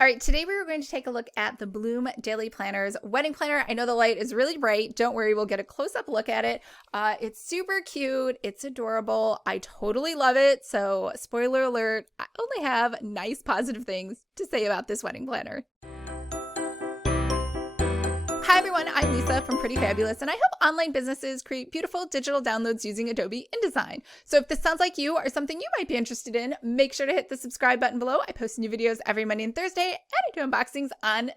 All right, today we were going to take a look at the Bloom Daily Planners wedding planner. I know the light is really bright. Don't worry, we'll get a close-up look at it. It's super cute. It's adorable. I totally love it. So spoiler alert, I only have nice positive things to say about this wedding planner. Hi everyone, I'm Lisa from Pretty Fabulous, and I help online businesses create beautiful digital downloads using Adobe InDesign. So if this sounds like you or something you might be interested in, make sure to hit the subscribe button below. I post new videos every Monday and Thursday, and I do unboxings on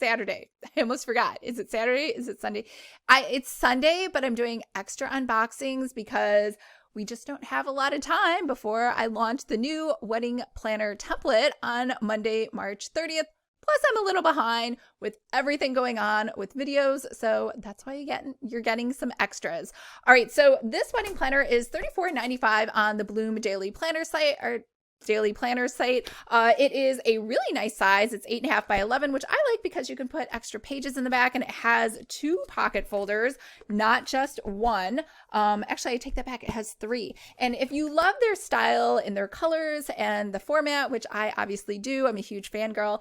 Saturday. I almost forgot. Is it Saturday? Is it Sunday? It's Sunday, but I'm doing extra unboxings because we just don't have a lot of time before I launch the new wedding planner template on Monday, March 30th. Plus, I'm a little behind with everything going on with videos, so that's why you're getting some extras. All right, so this wedding planner is $34.95 on the Bloom Daily Planner site, or Daily Planner site. It is a really nice size. It's 8.5 by 11, which I like because you can put extra pages in the back, and it has 2 pocket folders, not just one. Actually, I take that back. It has 3. And if you love their style and their colors and the format, which I obviously do, I'm a huge fangirl,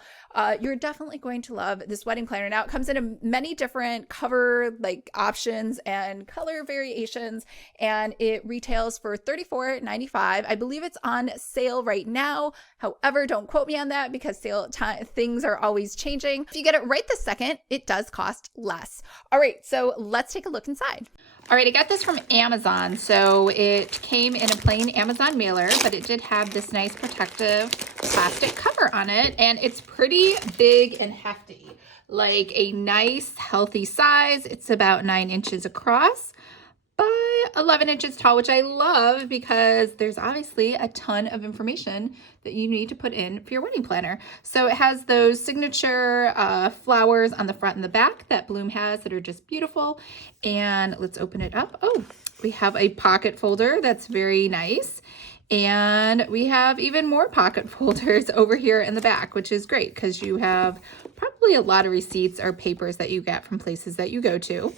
you're definitely going to love this wedding planner. Now, it comes in many different cover options and color variations, and it retails for $34.95. I believe it's on sale right now. However, don't quote me on that because things are always changing. If you get it right this second, it does cost less. All right, so let's take a look inside. All right, I got this from Amazon. So it came in a plain Amazon mailer, but it did have this nice protective plastic cover on it, and it's pretty big and hefty, like a nice healthy size. It's about 9 inches across by 11 inches tall, which I love because there's obviously a ton of information that you need to put in for your wedding planner. So it has those signature flowers on the front and the back that Bloom has that are just beautiful. And let's open it up. Oh, we have a pocket folder that's very nice. And we have even more pocket folders over here in the back, which is great because you have probably a lot of receipts or papers that you get from places that you go to.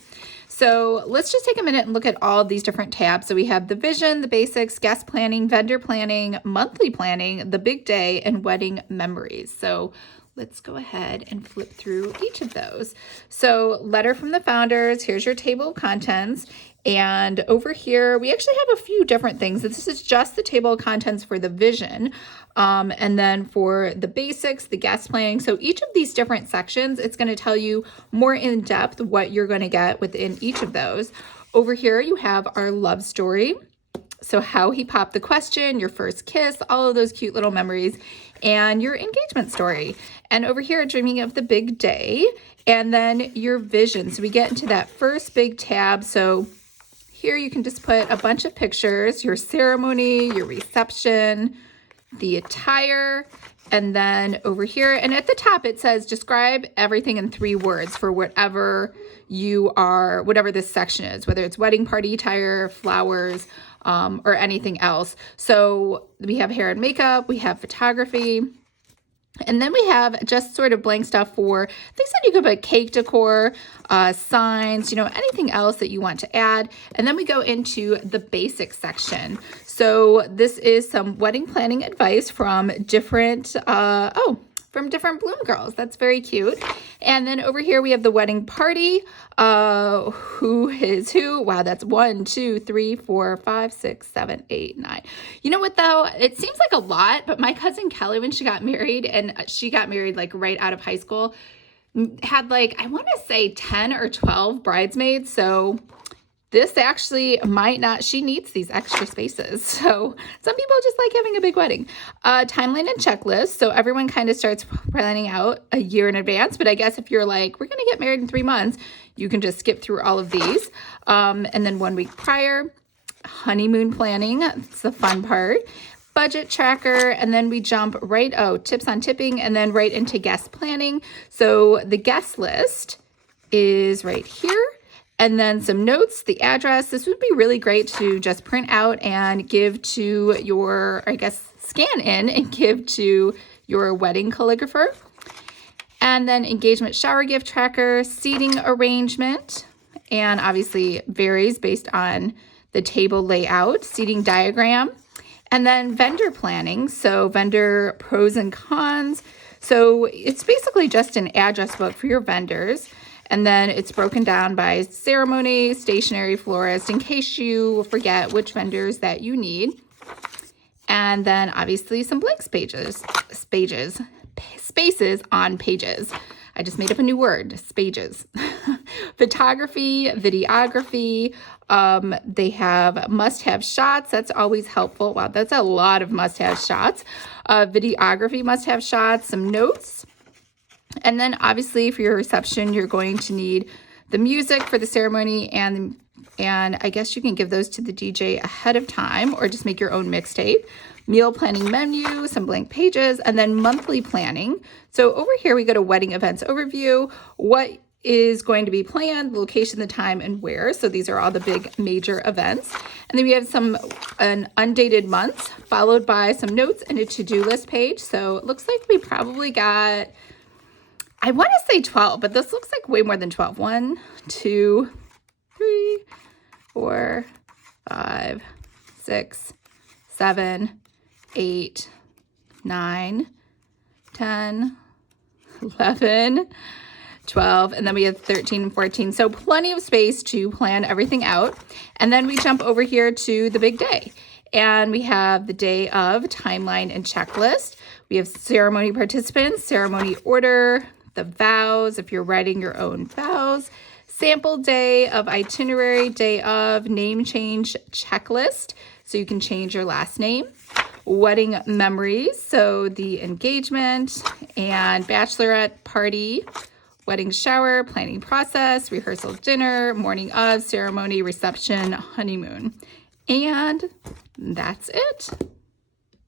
So let's just take a minute and look at all of these different tabs. So we have the vision, the basics, guest planning, vendor planning, monthly planning, the big day, and wedding memories. So let's go ahead and flip through each of those. So letter from the founders, here's your table of contents. And over here, we actually have a few different things. This is just the table of contents for the vision. And then for the basics, the guest planning. So each of these different sections, it's going to tell you more in depth what you're going to get within each of those. Over here, you have our love story. So how he popped the question, your first kiss, all of those cute little memories, and your engagement story. And over here, dreaming of the big day, and then your vision. So we get into that first big tab. So here you can just put a bunch of pictures, your ceremony, your reception, the attire, and then over here, and at the top it says describe everything in 3 words for whatever this section is, whether it's wedding party attire, flowers, or anything else. So we have hair and makeup, we have photography, and then we have just sort of blank stuff for things that you could put cake decor, signs, anything else that you want to add. And then we go into the basics section. So this is some wedding planning advice from different Bloom girls. That's very cute. And then over here we have the wedding party. Who is who? Wow, that's 1, 2, 3, 4, 5, 6, 7, 8, 9. You know what though? It seems like a lot, but my cousin Kelly, when she got married, and she got married like right out of high school, had I want to say 10 or 12 bridesmaids. So this actually she needs these extra spaces. So some people just like having a big wedding. Timeline and checklist. So everyone kind of starts planning out a year in advance. But I guess if you're like, we're going to get married in 3 months, you can just skip through all of these. And then 1 week prior, honeymoon planning. It's the fun part. Budget tracker, and then we jump tips on tipping, and then right into guest planning. So the guest list is right here. And then some notes, the address. This would be really great to just print out and give to scan in and give to your wedding calligrapher. And then engagement shower gift tracker, seating arrangement, and obviously varies based on the table layout, seating diagram, and then vendor planning. So vendor pros and cons, So it's basically just an address book for your vendors. And then it's broken down by ceremony, stationery, florist, in case you forget which vendors that you need. And then obviously some blank spaces on pages. I just made up a new word, spages. Photography, videography. They have must-have shots. That's always helpful. Wow, that's a lot of must-have shots. Videography must-have shots, some notes. And then obviously for your reception, you're going to need the music for the ceremony, and I guess you can give those to the DJ ahead of time or just make your own mixtape. Meal planning menu, some blank pages, and then monthly planning. So over here we go to wedding events overview. What is going to be planned, the location, the time, and where. So these are all the big major events. And then we have an undated months, followed by some notes and a to-do list page. So it looks like we probably got, I want to say 12, but this looks like way more than 12. 1, 2, 3, 4, 5, 6, 7, 8, 9, 10, 11, 12, and then we have 13 and 14. So plenty of space to plan everything out. And then we jump over here to the big day. And we have the day of timeline and checklist. We have ceremony participants, ceremony order, the vows, if you're writing your own vows, sample day of itinerary, day of name change checklist, so you can change your last name, wedding memories, so the engagement and bachelorette party, wedding shower, planning process, rehearsal dinner, morning of, ceremony, reception, honeymoon. And that's it.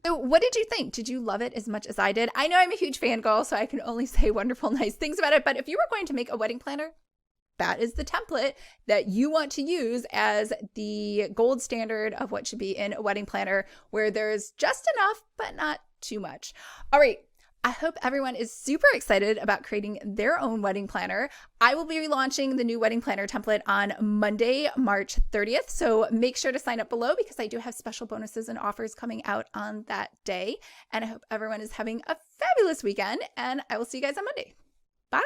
So what did you think? Did you love it as much as I did? I know I'm a huge fangirl, so I can only say wonderful, nice things about it. But if you were going to make a wedding planner, that is the template that you want to use as the gold standard of what should be in a wedding planner, where there's just enough, but not too much. All right. I hope everyone is super excited about creating their own wedding planner. I will be relaunching the new wedding planner template on Monday, March 30th. So make sure to sign up below because I do have special bonuses and offers coming out on that day. And I hope everyone is having a fabulous weekend, and I will see you guys on Monday. Bye.